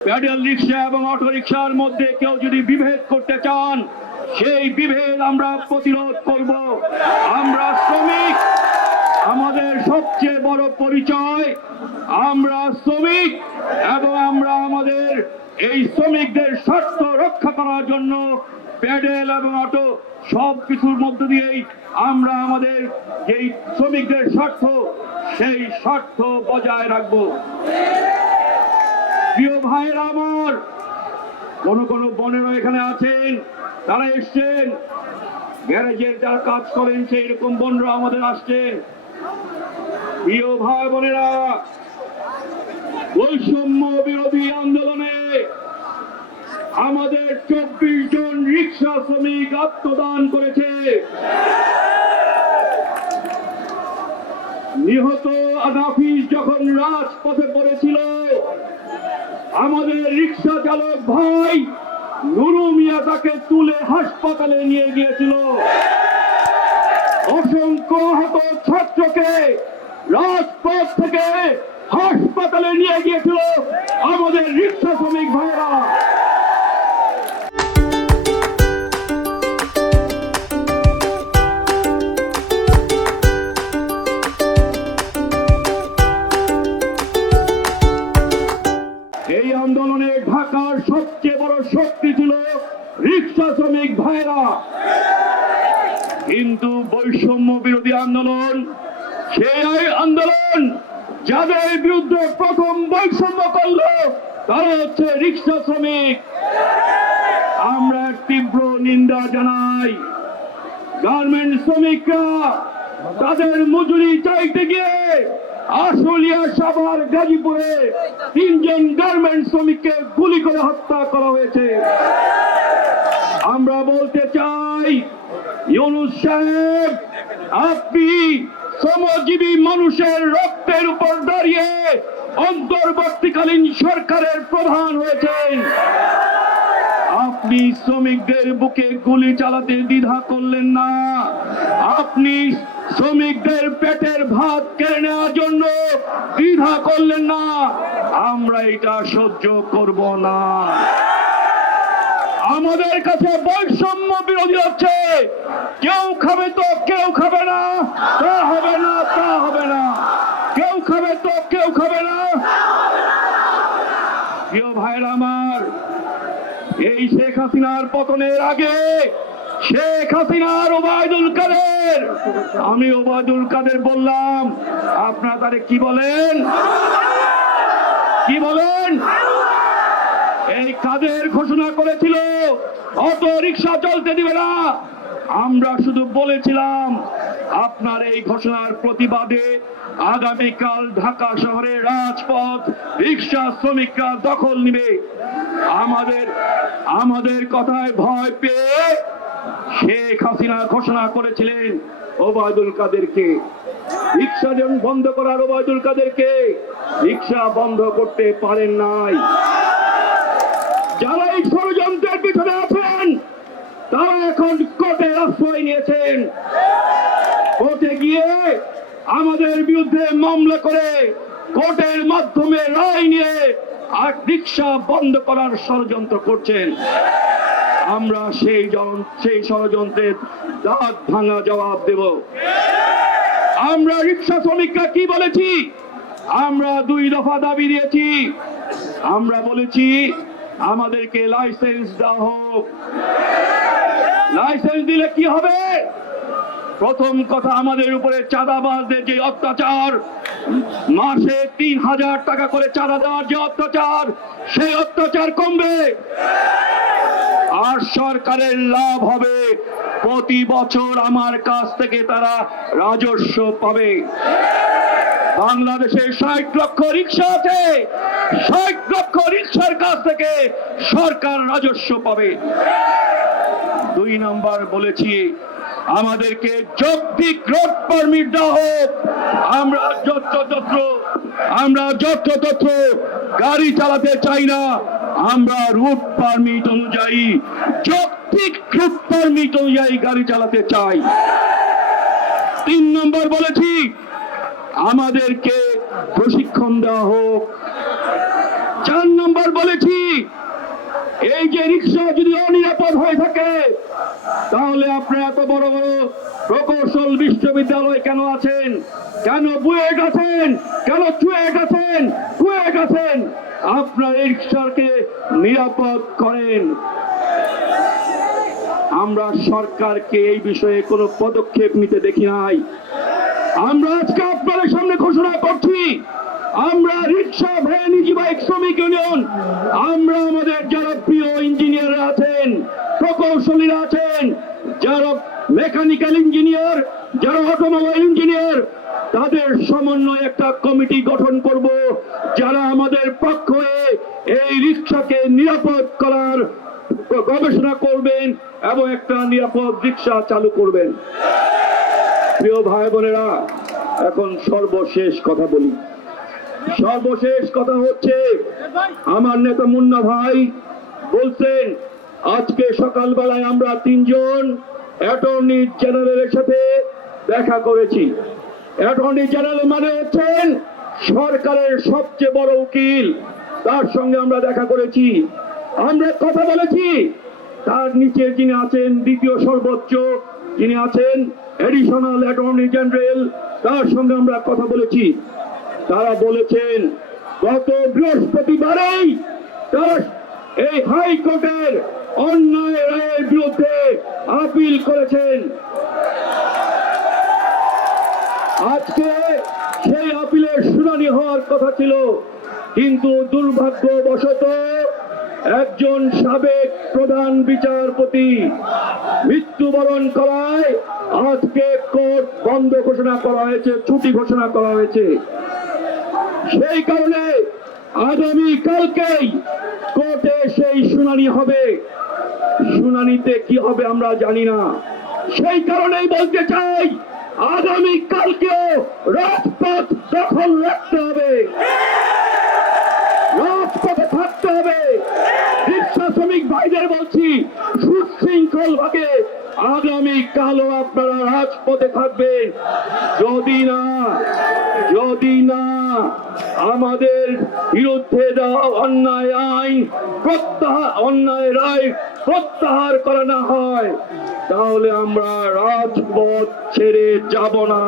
Pedal রিক্সা এবং auto রিক্সার মধ্যে কেউ যদি বিভেদ করতে চান, সেই বিভেদ আমরা প্রতিরোধ করব। আমরা শ্রমিক, আমাদের সবচেয়ে বড় পরিচয় আমরা শ্রমিক, এবং আমরা আমাদের এই শ্রমিকদের স্বার্থ রক্ষা করার জন্য প্যাডেল এবং অটো সবকিছুর মধ্য দিয়েই আমরা আমাদের যেই শ্রমিকদের স্বার্থ, সেই স্বার্থ বজায় রাখবো। প্রিয় ভাইরা আমার, কোন বোনেরা এখানে আছেন, তারা এসছেন, গ্যারেজের যারা কাজ করেন সেই রকম বোনরা আমাদের আসছেন। প্রিয় ভাই বোনেরা, বৈষম্য বিরোধী আন্দোলনে আমাদের 24 জন রিক্সা শ্রমিক আত্মদান করেছে। নিহত নাফিস যখন রাজপথে পড়েছিল, আমাদের রিক্সা চালক ভাই নুরু মিয়া তাকে তুলে হাসপাতালে নিয়ে গিয়েছিল। অসংখ্য আহত ছাত্রকে রাজপথ থেকে হাসপাতালে নিয়ে গিয়েছিল আমাদের রিক্সা শ্রমিক ভাইরা। এই আন্দোলনে ঢাকার সবচেয়ে বড় শক্তি ছিল রিক্সা শ্রমিক ভাইরা। কিন্তু বৈষম্য বিরোধী আন্দোলন, সেই আন্দোলন যাদের বিরুদ্ধে প্রথম বৈষম্য করলো তারা হচ্ছে রিক্সা শ্রমিক। আমরা তীব্র নিন্দা জানাই। গার্মেন্টস শ্রমিকরা তাদের মজুরি চাইতে গিয়ে আশুলিয়া, সাভার, গাজীপুরে 3 জন গার্মেন্টস শ্রমিককে গুলি করে হত্যা করা হয়েছে। আমরা বলতে চাই, ইউনূস সাহেব, আপনি শ্রমজীবী মানুষের রক্তের উপর দাঁড়িয়ে অন্তর্বর্তীকালীন সরকারের প্রধান হয়েছেন। আপনি শ্রমিকদের বুকে গুলি চালাতে দ্বিধা করলেন না। আপনি শ্রমিকদের পেটের ভাত কেড়ে নেওয়ার জন্য দ্বিধা করলেন না। আমরা এটা সহ্য করব না। আমাদের কাছে বৈষম্য বিরোধী হচ্ছে কেউ খাবে তো কেউ খাবে না, তা হবে না, তা হবে না। কেউ খাবে তো কেউ খাবে না। প্রিয় ভাইরা আমার, এই শেখ হাসিনার পতনের আগে শেখ হাসিনার ওবায়দুল কাদের, আমি ওবায়দুল কাদের বললাম, আপনারা তারে কি বলেন? কি বলেন? এই কাদের ঘোষণা করেছিল অটো রিক্সা চলতে দিবে না। আমরা শুধু বলেছিলাম আপনার এই ঘোষণার প্রতিবাদে আগামীকাল ঢাকা শহরে রাজপথ রিক্সা শ্রমিকরা দখল নিবে। আমাদের কথায় ভয় পেয়ে শেখ হাসিনা ঘোষণা করেছিলেন ওবায়দুল কাদেরকে, রিক্সা যেমন বন্ধ করার ওবায়দুল কাদেরকে রিক্সা বন্ধ করতে পারেন নাই। যারা এই ষড়যন্ত্রের পিছনে আছেন তারা এখন কোর্টের আশ্রয় নিয়েছেন। কোর্টে গিয়ে আমাদের বিরুদ্ধে মামলা করে কোর্টের মাধ্যমে রায় নিয়ে আর রিক্সা বন্ধ করার ষড়যন্ত্র করছেন। আমরা সেই ষড়যন্ত্রের দাঁত ভাঙা জবাব দেব। আমরা রিক্সা শ্রমিকরা কি বলেছি? আমরা 2 দফা দাবি দিয়েছি। আমরা বলেছি আমাদেরকে লাইসেন্স দেওয়া হোক। লাইসেন্স দিলে কি হবে? প্রথম কথা, আমাদের উপরে চাঁদাবাজদের যে অত্যাচার, মাসে 3000 টাকা করে চাঁদা দেওয়ার যে অত্যাচার, সেই অত্যাচার কমবে। আর সরকারের লাভ হবে, প্রতি বছর আমার কাছ থেকে তারা রাজস্ব পাবে। বাংলাদেশে 60 লক্ষ রিক্সা আছে, 60 লক্ষ রিক্সার কাছ থেকে সরকার রাজস্ব পাবে। 2 নম্বর বলেছি আমাদেরকে যৌক্তিক রোড পারমিট দেওয়া হোক। আমরা যত্রতত্র গাড়ি চালাতে চাই না। আমরা রুট পারমিট অনুযায়ী, যৌক্তিক রুট পারমিট অনুযায়ী গাড়ি চালাতে চাই। 3 নম্বর বলেছি আমাদেরকে প্রশিক্ষণ দেওয়া হোক। 4 নম্বর বলেছি, এই যে রিক্সা যদি অনিরাপদ হয়ে থাকে তাহলে আপনারা এত বড় বড় প্রকৌশল বিশ্ববিদ্যালয় কেন আছেন, কেন বুয়েট আছেন, কেন চুয়েট আছেন, কুয়েট আছেন? আপনার এই রিক্সাকে নিরাপদ করেন। আমরা সরকারকে এই বিষয়ে কোনো পদক্ষেপ নিতে দেখি নাই। আমরা আজকে আপনাদের সামনে ঘোষণা করছি, আমরা রিক্সা ভ্যান ইজিবাইক শ্রমিক ইউনিয়ন, আমরা আমাদের যারা প্রিয় ইঞ্জিনিয়ার আছেন, প্রকৌশলীরা আছেন, যারা মেকানিক্যাল ইঞ্জিনিয়ার, যারা অটোমোবাইল ইঞ্জিনিয়ার, তাদের সমন্বয়ে একটা কমিটি গঠন করব, যারা আমাদের পক্ষ হয়ে এই রিক্সাকে নিরাপদ করার গবেষণা করবেন এবং একটা নিরাপদ রিক্সা চালু করবেন। প্রিয় ভাই বোনেরা, এখন সর্বশেষ কথা বলি। সর্বশেষ কথা হচ্ছে, আমার নেতা মুন্না ভাই বলছেন আজকে সকালবেলায় আমরা 3 জন অ্যাটর্নি জেনারেলের সাথে দেখা করেছি। অ্যাটর্নি জেনারেল মানে হচ্ছেন সরকারের সবচেয়ে বড় উকিল, তার সঙ্গে আমরা দেখা করেছি, আমরা কথা বলেছি। তার নিচে যিনি আছেন দ্বিতীয় সর্বোচ্চ, যিনি আছেন এডিশনাল অ্যাটর্নি জেনারেল, তার সঙ্গে আমরা কথা বলেছি। তারা বলেছেন গত বৃহস্পতিবারেই তারা এই হাইকোর্টের অন্যায় রায়ের বিরুদ্ধে আপিল করেছেন। আজকে সেই আপিলের শুনানি হওয়ার কথা ছিল, কিন্তু দুর্ভাগ্যবশত একজন সাবেক প্রধান বিচারপতি মৃত্যুবরণ করায় আজকে কোর্ট বন্ধ ঘোষণা করা হয়েছে, ছুটি ঘোষণা করা হয়েছে। সেই কারণে আগামী কালকেই কোর্টে সেই শুনানি হবে। শুনানিতে কি হবে আমরা জানি না। সেই কারণেই বলতে চাই, আগামী কালকেও রাজপথ দখল রাখতে হবে, রাজপথে থাকতে হবে। রিক্সা শ্রমিক ভাইদের বলছি, সুশৃঙ্খল ভাবে আগামী কালও আপনারা রাজপথে থাকবেন। যদি না আমাদের বিরুদ্ধে দেওয়া অন্যায় আইন অন্যায় রায় প্রত্যাহার করা না হয়, তাহলে আমরা রাজপথ ছেড়ে যাব না।